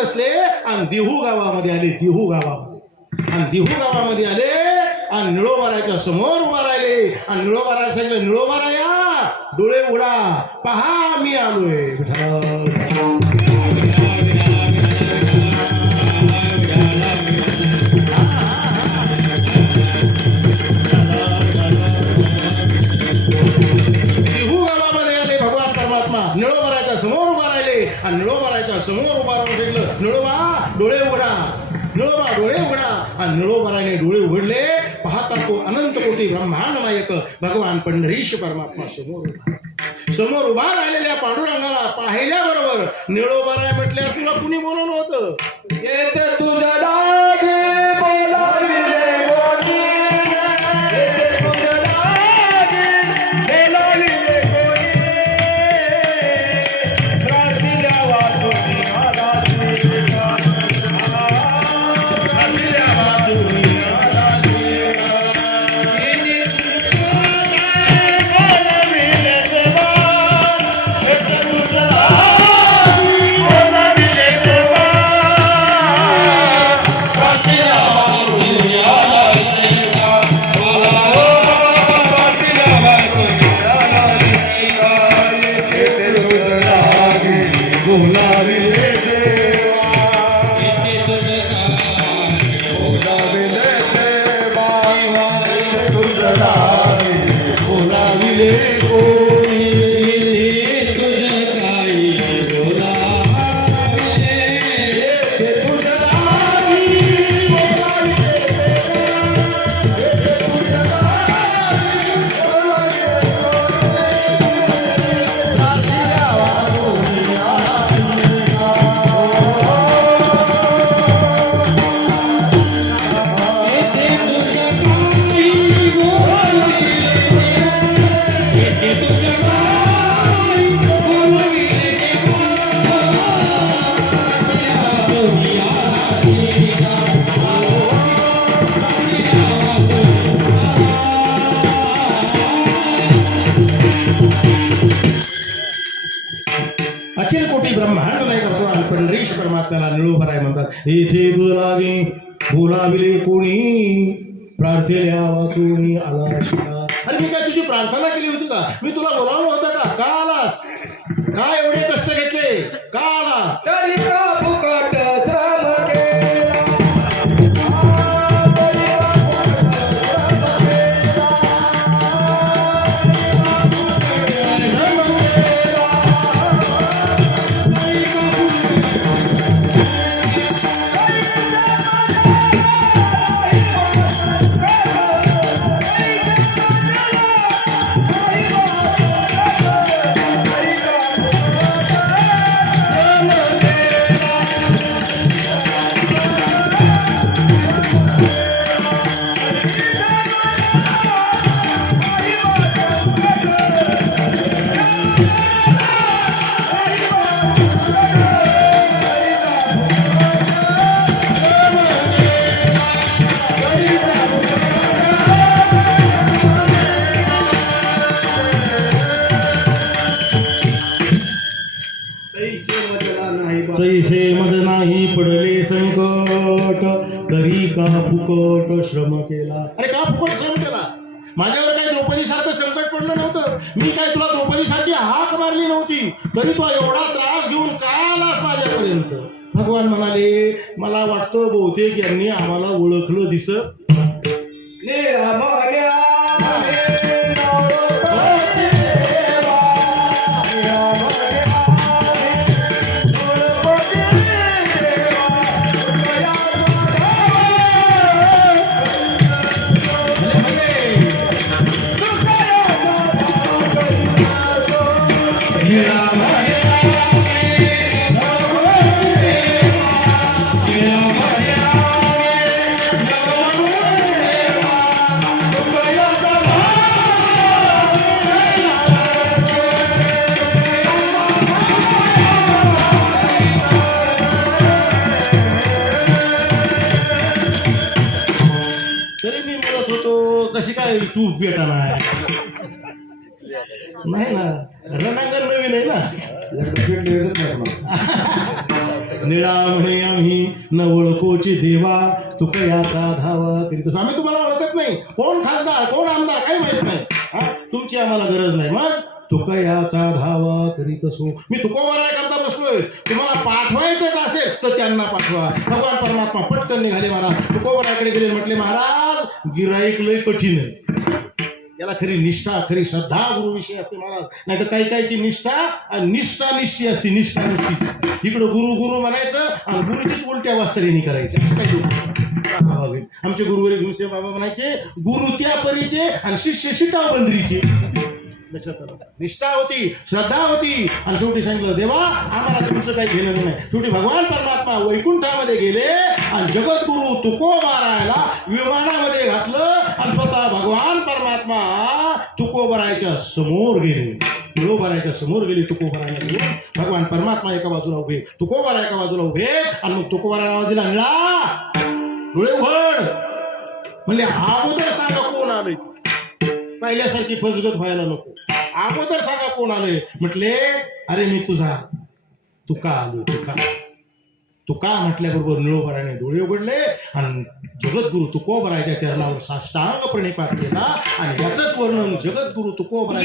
बसले आणि देहू गावामध्ये आले देहू गावामध्ये. आणि देहू गावामध्ये आले आणि निळोबाराच्या समोर उभा राहिले. आणि निळोबारा सांगितलं निळोबारा या डोळे उडा पहा मी आलोय. निळोबराने डोळे उघडले पाहता तो अनंत कोटी ब्रह्मांड नायक भगवान पंढरीश परमात्मा समोर उभा समोर उभा राहिलेल्या पांडुरंगाला पाहिल्याबरोबर निळोबरा म्हटल्यावर तुला कुणी बोलवलं होतं? पंढरीश परमात्म्याला म्हणतात. येथे तुझ लागे बोलाविले कोणी? प्रार्थनेला वाचून आला शिका. अरे मी काय तुझी प्रार्थना केली होती का? मी तुला बोलावलं होतं का? का आलास? काय एवढे कष्ट घेतले? का आला? नाही पडले संकट तरी का फुकट श्रम केला? अरे का फुकट श्रम केला? माझ्यावर काय द्रौपदी सारखं संकट पडलं नव्हतं? मी काय तुला द्रौपदी सारखी हाक मारली नव्हती? तरी तू एवढा त्रास घेऊन काय आलास माझ्यापर्यंत? भगवान म्हणाले मला वाटतं बहुतेक यांनी आम्हाला ओळखलं दिसत. तूप काय तू नाही ना रणांगण नवीन आहे ना. निळा म्हणे आम्ही न ओळखोची देवा तुकयाचा धावा करीत आम्ही तुम्हाला ओळखत नाही. कोण खासदार कोण आमदार काही माहीत नाही. हा तुमची आम्हाला गरज नाही. मग तुकयाचा धावा करीत असो. मी तुकोबाराय करता बसलोय. तुम्हाला पाठवायचंच असेल तर त्यांना पाठवा. भगवान परमात्मा पटकन निघाले महाराज. तुकोबारायकडे गेले म्हटले महाराज गिराईक लय कठीण आहे. याला खरी निष्ठा खरी श्रद्धा गुरुविषयी असते महाराज. नाही तर काही काहीची निष्ठा आणि निष्ठा निष्ठी असते निष्ठा निष्ठी इकडं गुरु गुरु म्हणायचं आणि गुरुचीच उलट्या वास्तरीने करायची. असं काही आमचे गुरुवरी गुरुसे बाबा म्हणायचे गुरु त्या परीचे आणि शिष्य शिटा बंदरीचे लक्षात आलं. निष्ठा होती श्रद्धा होती आणि शेवटी सांगितलं देवा आम्हाला तुमचं काही घेणं नाही. शेवटी भगवान परमात्मा वैकुंठामध्ये गेले आणि जगद्गुरु तुकोबारायला विमानामध्ये घातलं आणि स्वतः भगवान परमात्मा तुकोबारायच्या समोर गेले. तुळोबारायच्या समोर गेली तुकोबारायला गेले भगवान परमात्मा एका बाजूला उभे. तुकोबारा एका बाजूला उभे आणि मग तुकोबारा आवाज आणला. डोळे उघड. म्हणले अगोदर सांगा कोण आले पहिल्यासारखी फसगत व्हायला नको. अगोदर सांगा कोण आले म्हटले अरे मी तुझा तुका आलो तुका. तुका म्हटल्याबरोबर निळोबराने डोळे उघडले आणि जगद्गुरु तुकोबरायच्या चरणावर साष्टांग प्रणिपात केला आणि याचंच वर्णन जगद्गुरु तुकोबराय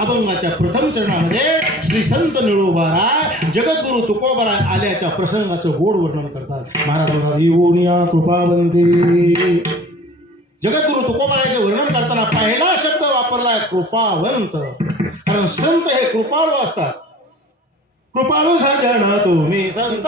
अभंगाच्या प्रथम चरणामध्ये श्री संत निळोबाराय जगद्गुरु तुकोबाराय आल्याच्या प्रसंगाचं गोड वर्णन करतात. महाराज म्हणतात येऊनिया कृपावंती जगद्गुरु तुकोबारायचे वर्णन करताना पहिला शब्द वापरलाय कृपावंत. कारण संत हे कृपाळू असतात. कृपाळू सजन तुम्ही संत.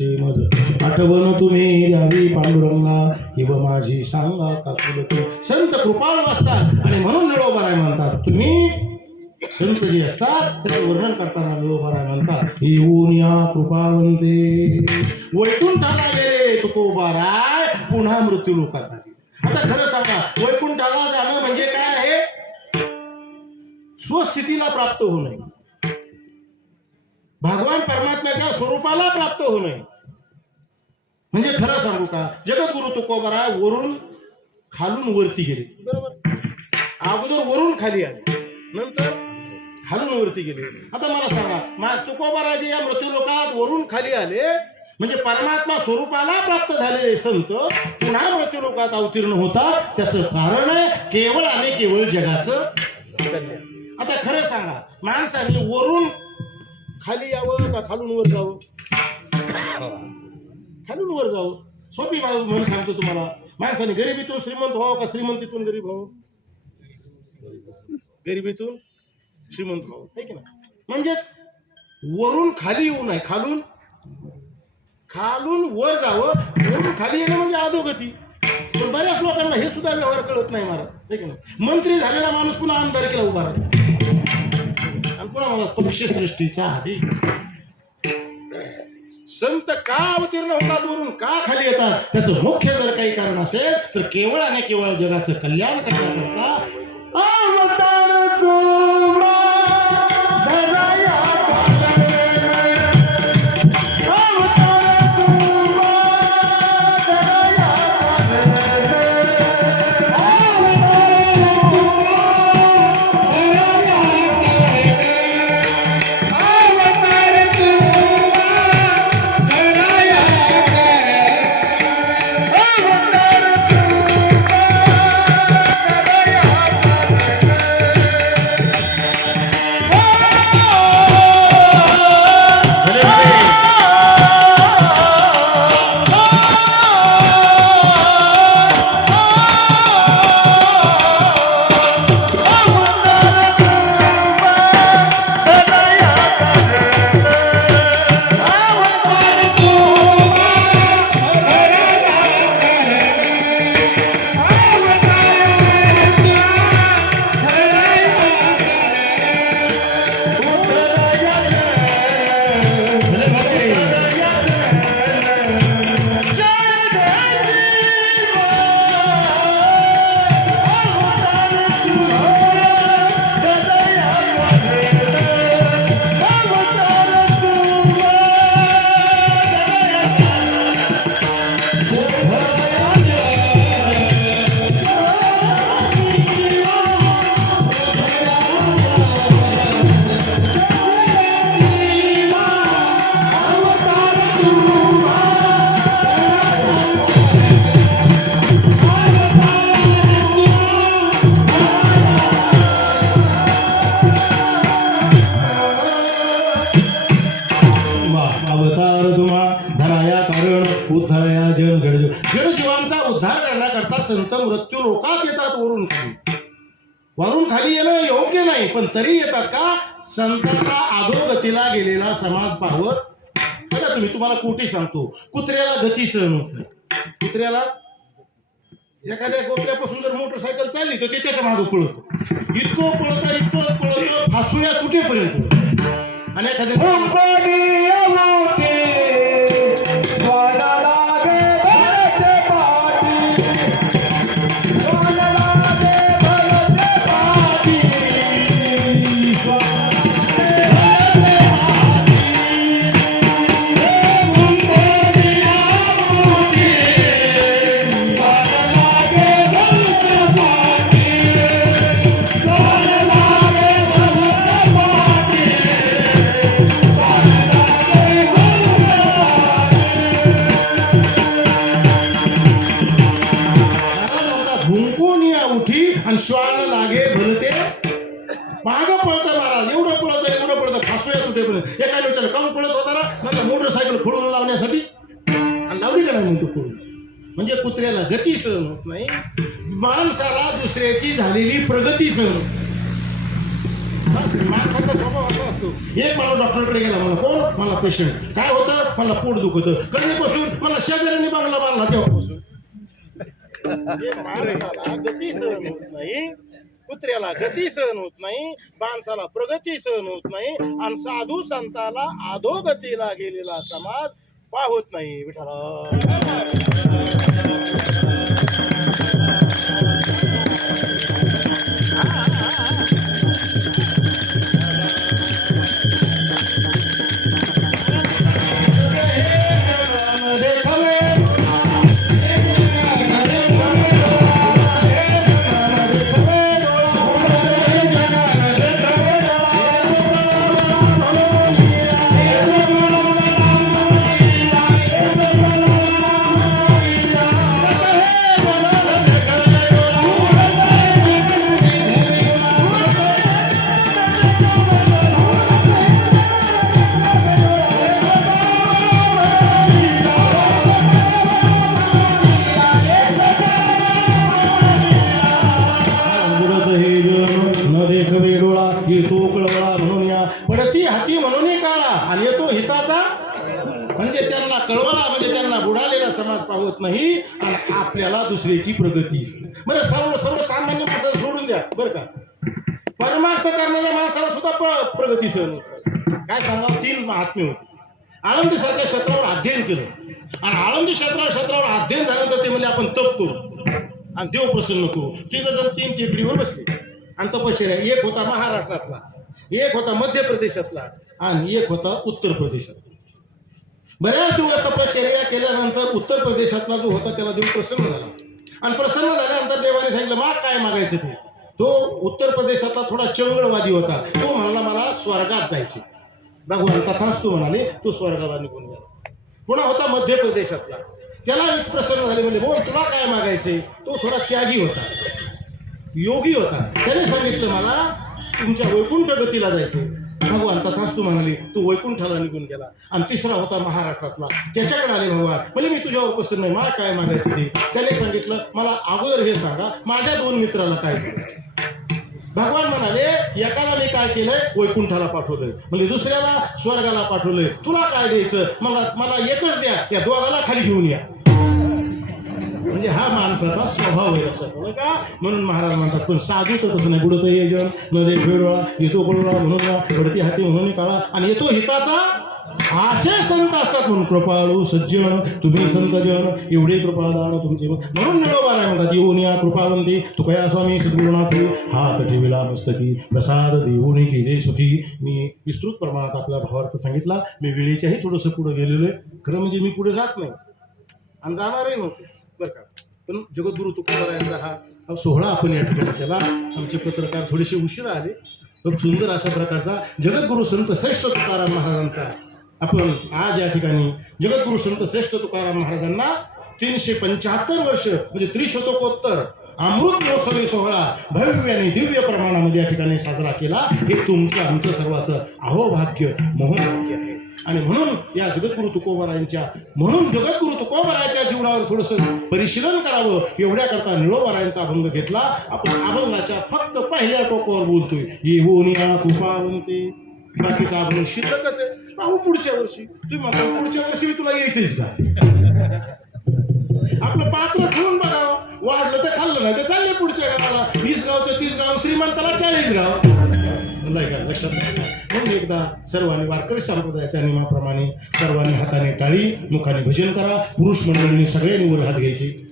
कृपादान मज. आठवण तुम्ही द्यावी पांडुरंगा. किंवा माझी सांगा काकुलत संत कृपाळू असतात आणि म्हणून निळोबाराय म्हणतात. तुम्ही संत जे असतात त्याचे वर्णन करताना निळोबाराय म्हणतात येऊन या कृपावंते वैकुंठाला गेले तुकोबाराय. पुन्हा मृत्यू लोकात आली. आता खरं सांगा वैकुंठाला जाणं म्हणजे काय आहे? स्वस्थितीला प्राप्त होणे. भगवान परमात्म्याच्या स्वरूपाला प्राप्त होणे म्हणजे खरं सांगू का? जगद्गुरु तुकोबाराय वरून खालून वरती गेले. बरोबर. अगोदर वरून खाली आले. नंतर खालून वरती गेले. आता मला सांगा मा तुकोबाराजे या मृत्यूलोकात वरून खाली आले म्हणजे परमात्मा स्वरूपाला प्राप्त झालेले संत पुन्हा मृत्यूलोकात अवतीर्ण होतात. त्याचं कारण आहे केवळ आणि केवळ जगाचं कल्याण. आता खरं सांगा माणसाने वरून खाली यावं का खालून वर जावं? खालून वर जावं. सोपी माझं म्हणून सांगतो तुम्हाला. माणसाने गरिबीतून श्रीमंत व्हावं का श्रीमंतीतून गरीब व्हावं? गरिबीतून श्रीमंत व्हावं. आहे की ना म्हणजेच वरून खाली येऊ नये. खालून खालून वर जावं. वरून खाली येणं म्हणजे अधोगती. पण बऱ्याच लोकांना हे सुद्धा व्यवहार कळत नाही महाराज. ठीक की ना मंत्री झालेला माणूस पुन्हा आमदारकीला उभा राहतो. आणि पुन्हा आधी. संत का अवतीर्ण होतात वरून? का खाली येतात? त्याचं मुख्य जर काही कारण असेल तर केवळ आणि केवळ जगाचं कल्याण करण्याकरता उद्धार करण्याकरता संत मृत्यू लोकात येतात वरून खाली. वरून खाली येणं योग्य नाही पण तरी येतात का? संतांना अधोगतीला गेलेला समाज पाहत बघा तुम्ही तुम्हाला कोटी सांगतो. कुत्र्याला गती सहन होत नाही. कुत्र्याला एखाद्या गोत्र्यापासून जर मोटरसायकल चालली तर ते त्याच्या मागं पळत. इतकं पळत इतकं पळत फासुळ्या तुटेपर्यंत आणि एखाद्या एवढं पळतं फासुया तुटेपर्यंत एका विचार काऊन पळत होता ना? म्हणलं मोटरसायकल खोडून लावण्यासाठी. आणि लावली का नाही म्हणतो खोडून म्हणजे कुत्र्याला गती सहन होत नाही. माणसाला दुसऱ्याची झालेली प्रगती सहन माणसाचा स्वभाव असा असतो. एक माणूस डॉक्टरकडे गेला मला कोण? मला पेशंट काय होतं? मला पोट दुखतं कधीपासून? मला शेजाऱ्यांनी बांगला बांधला तेव्हापासून. माणसाला गती सहन होत नाही. कुत्र्याला गती सहन होत नाही माणसाला प्रगती सहन होत नाही आणि साधू संताला अधोगतीला गेलेला समाज पाहत नाही. विठाला नाही आणि आपल्याला दुसऱ्याची प्रगती. बरं सर्व सर्वसामान्य माणसाला सोडून द्या. बरं का? परमार्थ करणाऱ्या माणसाला सुद्धा प्रगती सहन काय सांगावं? तीन महात्मे होते. आळंदी सारख्या क्षेत्रावर अध्ययन केलं. आणि आळंदी क्षेत्रावर क्षेत्रावर अध्ययन झाल्यानंतर ते म्हणजे आपण तप करू. आणि देव प्रसन्न करू. तिघ जण तीन टेकडीवर बसले. आणि तपश्चर्या. एक होता महाराष्ट्रातला. एक होता मध्य प्रदेशातला आणि एक होता उत्तर प्रदेशात बऱ्याच दिवस तपश्चर्या केल्यानंतर उत्तर प्रदेशातला जो होता त्याला देव प्रसन्न झाला. आणि प्रसन्न झाल्यानंतर देवाने सांगितलं माग काय मागायचं ते? तो उत्तर प्रदेशातला थोडा चंगळवादी होता. तो म्हणाला मला स्वर्गात जायचे भगवान तथाच तू म्हणाले तो स्वर्गाला निघून गेला पुन्हा होता मध्य प्रदेशातला. त्याला वीज प्रसन्न झाले म्हणजे बोल तुला काय मागायचे तो थोडा त्यागी होता. योगी होता. त्याने सांगितलं मला तुमच्या वैकुंठ गतीला जायचे भगवान तथाच तू म्हणाली तू वैकुंठाला निघून गेला. आणि तिसरा होता महाराष्ट्रातला. त्याच्याकडे आले भगवान. म्हणजे मी तुझ्यावर उपस्थित नाही. मला काय मागायचे ते? त्याने सांगितलं मला अगोदर हे सांगा. माझ्या दोन मित्राला काय दिलं भगवान म्हणाले एकाला मी काय केलंय? वैकुंठाला पाठवलंय. म्हणजे दुसऱ्याला स्वर्गाला पाठवलंय. तुला काय द्यायचं? मला मला एकच द्या. त्या दोघाला खाली घेऊन या. म्हणजे हा माणसाचा स्वभाव आहे लक्षात का? म्हणून महाराज म्हणतात पण साधूचं तसं नाही बुडतं ये जन न येतो पळोळा म्हणून या पडती हाती म्हणून काळा आणि येतो हिताचा असे संत असतात म्हणून कृपाळू सज्जन तुम्ही संत जन. एवढे कृपादान तुमचे. म्हणून निळोबा नाही म्हणतात येऊन या कृपावंती. तुकया स्वामी सद्गुरुनाथी. हात ठेविला मस्तकी. प्रसाद देऊन केले सुखी. मी विस्तृत प्रमाणात आपल्या भावार्थ सांगितला. मी वेळेच्याही थोडंसं पुढे गेलेलो आहे. खरं म्हणजे मी पुढे जात नाही. आणि जाणारही नव्हते. पण जगद्गुरु तुकोबारायांचा हा सोहळा आपण या ठिकाणी केला. आमचे पत्रकार थोडेसे उशीर आले. खूप सुंदर अशा प्रकारचा जगद्गुरु संत श्रेष्ठ तुकाराम महाराजांचा आपण आज या ठिकाणी जगद्गुरु संत श्रेष्ठ तुकाराम महाराजांना तीनशे पंच्याहत्तर वर्ष म्हणजे त्रिशतकोत्तर अमृत महोत्सवी सोहळा भव्य आणि दिव्य प्रमाणामध्ये या ठिकाणी साजरा केला. हे तुमचं आमचं सर्वांचं अहोभाग्य मोहभाग्य आहे. आणि म्हणून या जगद्गुरु तुकोबारायांच्या म्हणून जगद्गुरु तुकोबारायांच्या जीवनावर थोडंसं परिशीलन करावं एवढ्याकरता निळोबारायांचा अभंग घेतला. आपण अभंगाच्या फक्त पहिल्या टोकावर बोलतोय. येऊन या कृपावंते. बाकीचा अभंग शिल्लकच आहे. पाहू पुढच्या वर्षी. तुम्ही म्हणता पुढच्या वर्षी मी तुला यायचंच का? आपलं पात्र ठेवून बघावं वाढलं तर खाल्लं नाही तर चालले पुढच्या गावाला. वीस गावचं तीस गाव श्रीमंताला चाळीस गाव. नाही का? लक्षात म्हणून एकदा सर्वांनी वारकरी संप्रदायाच्या नियमाप्रमाणे सर्वांनी हाताने टाळी मुखाने भजन करा. पुरुष मंडळीने सगळ्यांनी वर हात घ्यायची.